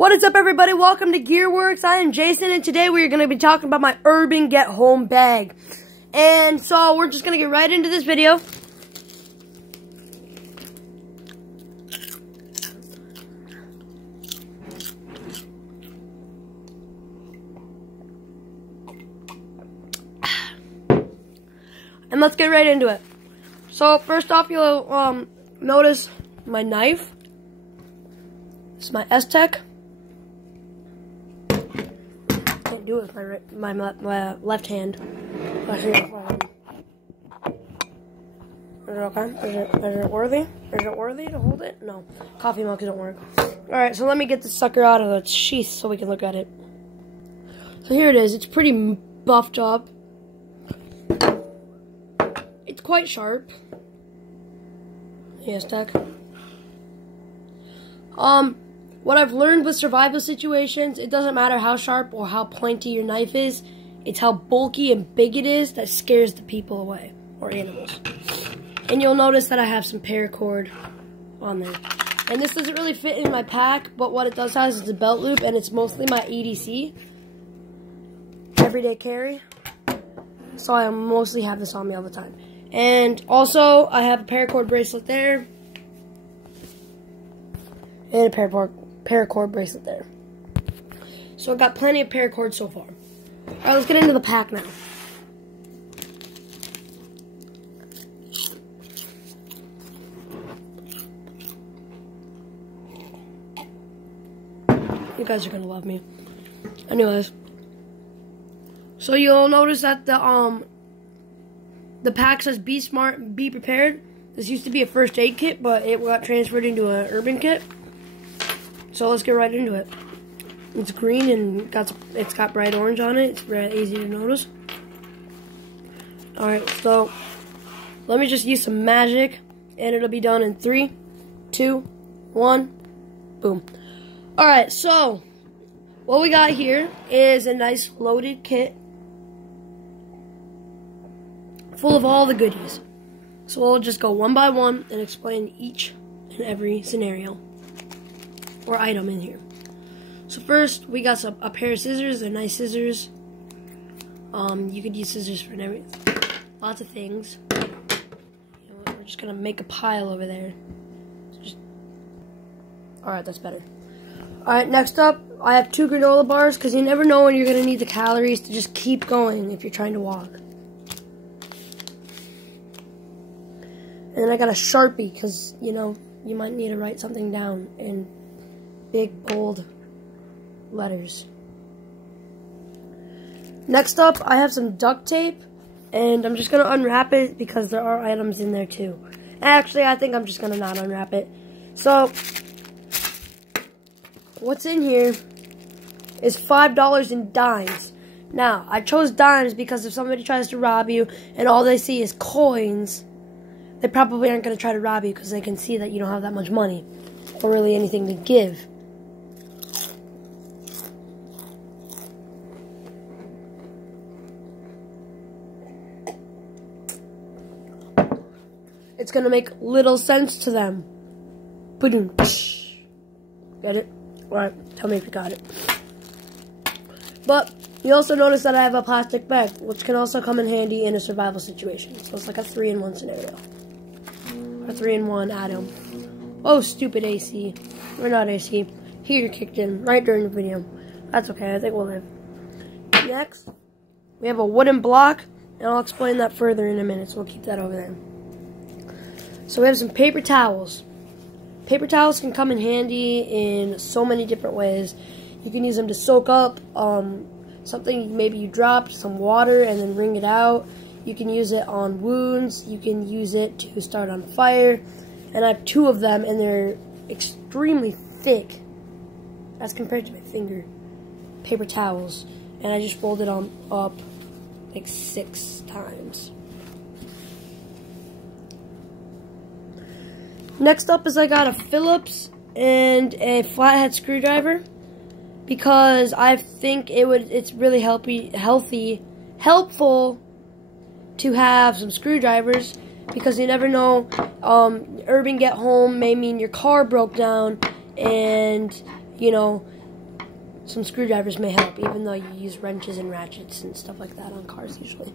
What is up, everybody? Welcome to Gearworks. I am Jason, and today we are going to be talking about my Urban Get Home bag. And so we're just going to get right into this video. And let's get right into it. So first off, you'll notice my knife. This is my S-Tech. Can't do it with my left hand. Is it okay? Is it worthy? Is it worthy to hold it? No. Coffee mug doesn't work. Alright, so let me get this sucker out of the sheath so we can look at it. So here it is. It's pretty buffed up. It's quite sharp. Yes, Tech. What I've learned with survival situations, it doesn't matter how sharp or how pointy your knife is. It's how bulky and big it is that scares the people away, or animals. And you'll notice that I have some paracord on there. And this doesn't really fit in my pack, but what it does have is a belt loop, and it's mostly my EDC, everyday carry. So I mostly have this on me all the time. And also, I have a paracord bracelet there. And a paracord bracelet there. So I've got plenty of paracord so far. Alright, let's get into the pack now. You guys are gonna love me. Anyways. So you'll notice that the pack says be smart, be prepared. This used to be a first aid kit, but it got transferred into an urban kit. So let's get right into it. It's green and it's got bright orange on it. It's very easy to notice. Alright, so let me just use some magic and it'll be done in 3, 2, 1, boom. Alright, so what we got here is a nice loaded kit full of all the goodies. So we'll just go one by one and explain each and every scenario or item in here. So first, we got a pair of scissors. They're nice scissors. You could use scissors for lots of things. You know, we're just gonna make a pile over there. Alright, that's better. Alright, next up, I have 2 granola bars because you never know when you're gonna need the calories to just keep going if you're trying to walk. And then I got a Sharpie because, you know, you might need to write something down in big, bold letters. Next up, I have some duct tape, and I'm just going to unwrap it because there are items in there too. Actually, I think I'm just going to not unwrap it. So, what's in here is $5 in dimes. Now, I chose dimes because if somebody tries to rob you and all they see is coins, they probably aren't going to try to rob you because they can see that you don't have that much money or really anything to give. It's going to make little sense to them. Get it? Alright, tell me if you got it. But you also notice that I have a plastic bag, which can also come in handy in a survival situation. So it's like a 3-in-1 scenario. A 3-in-1 item. Oh, stupid AC. Or not AC. Heater kicked in right during the video. That's okay, I think we'll live. Next, we have a wooden block, and I'll explain that further in a minute, so we'll keep that over there. So we have some paper towels. Paper towels can come in handy in so many different ways. You can use them to soak up something maybe you dropped, some water, and then wring it out. You can use it on wounds. You can use it to start on fire. And I have 2 of them, and they're extremely thick as compared to my finger. Paper towels. And I just rolled it up like 6 times. Next up is I got a Phillips and a flathead screwdriver because I think it's really helpful to have some screwdrivers because you never know. Urban Get Home may mean your car broke down and, you know, some screwdrivers may help, even though you use wrenches and ratchets and stuff like that on cars usually.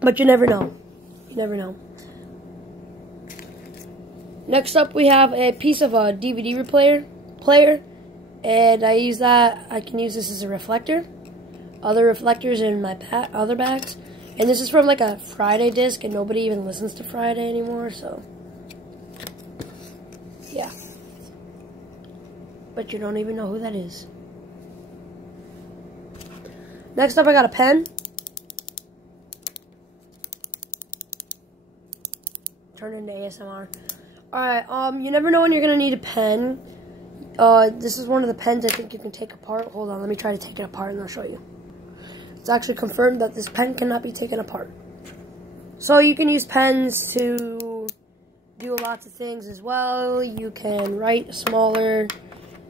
But you never know. You never know. Next up, we have a piece of a DVD player, and I can use this as a reflector. Other reflectors in my other bags, and this is from like a Friday disc, and nobody even listens to Friday anymore, so yeah. But you don't even know who that is. Next up, I got a pen. Turn into ASMR. Alright, you never know when you're gonna need a pen. This is one of the pens I think you can take apart. Hold on, let me try to take it apart and I'll show you. It's actually confirmed that this pen cannot be taken apart. So you can use pens to do lots of things as well. You can write smaller.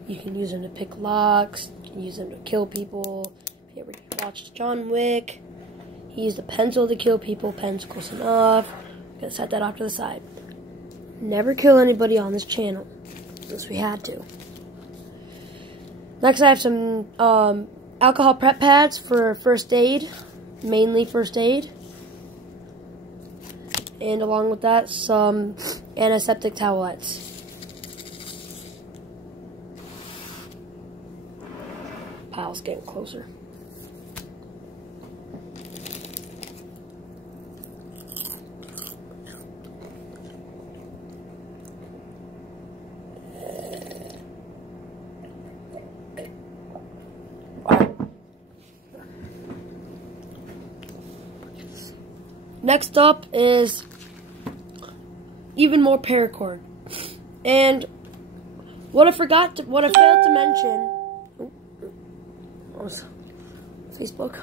You can use them to pick locks. You can use them to kill people. If you ever watched John Wick, he used a pencil to kill people. Pen's close enough. I'm gonna set that off to the side. Never kill anybody on this channel, unless we had to. Next, I have some alcohol prep pads for first aid, mainly first aid. And along with that, some antiseptic towelettes. Pile's getting closer. Next up is even more paracord, and what I failed to mention, Facebook.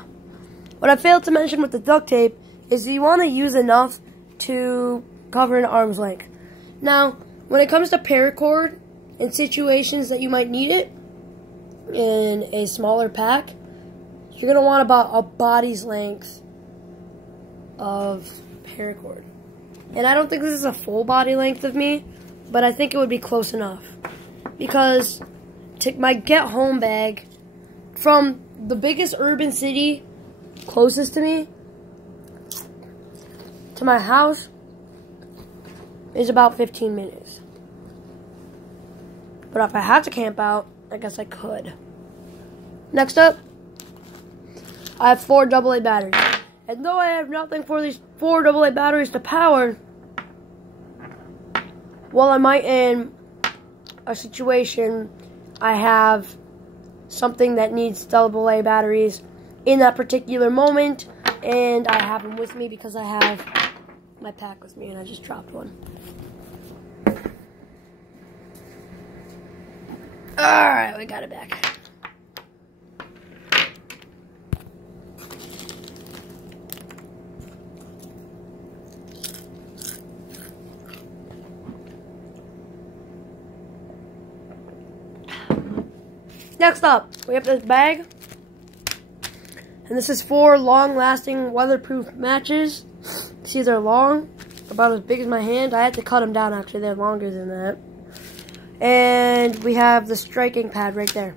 What I failed to mention with the duct tape is you want to use enough to cover an arm's length. Now, when it comes to paracord, in situations that you might need it in a smaller pack, you're gonna want about a body's length of paracord. And I don't think this is a full body length of me, but I think it would be close enough. Because take my get home bag from the biggest urban city closest to me to my house is about 15 minutes. But if I had to camp out, I guess I could. Next up, I have 4 AA batteries. And though I have nothing for these 4 AA batteries to power, while I might in a situation I have something that needs AA batteries in that particular moment, and I have them with me because I have my pack with me and I just dropped one. Alright, we got it back. Next up, we have this bag, and this is 4 long-lasting weatherproof matches. See, they're long, about as big as my hand. I had to cut them down, actually. They're longer than that. And we have the striking pad right there.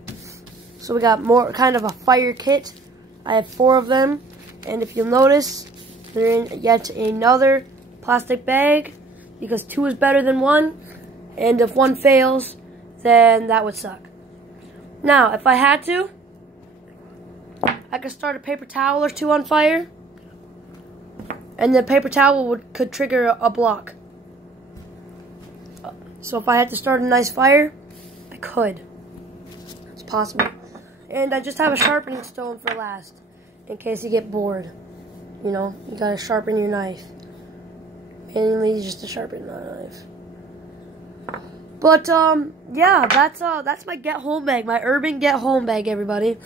So we got more, kind of a fire kit. I have 4 of them, and if you'll notice, they're in yet another plastic bag, because 2 is better than 1, and if 1 fails, then that would suck. Now, if I had to, I could start a paper towel or 2 on fire, and the paper towel could trigger a block. So if I had to start a nice fire, I could. It's possible. And I just have a sharpening stone for last, in case you get bored. You know, you gotta sharpen your knife. Mainly just to sharpen my knife. But, yeah, that's my get home bag, my urban get home bag, everybody.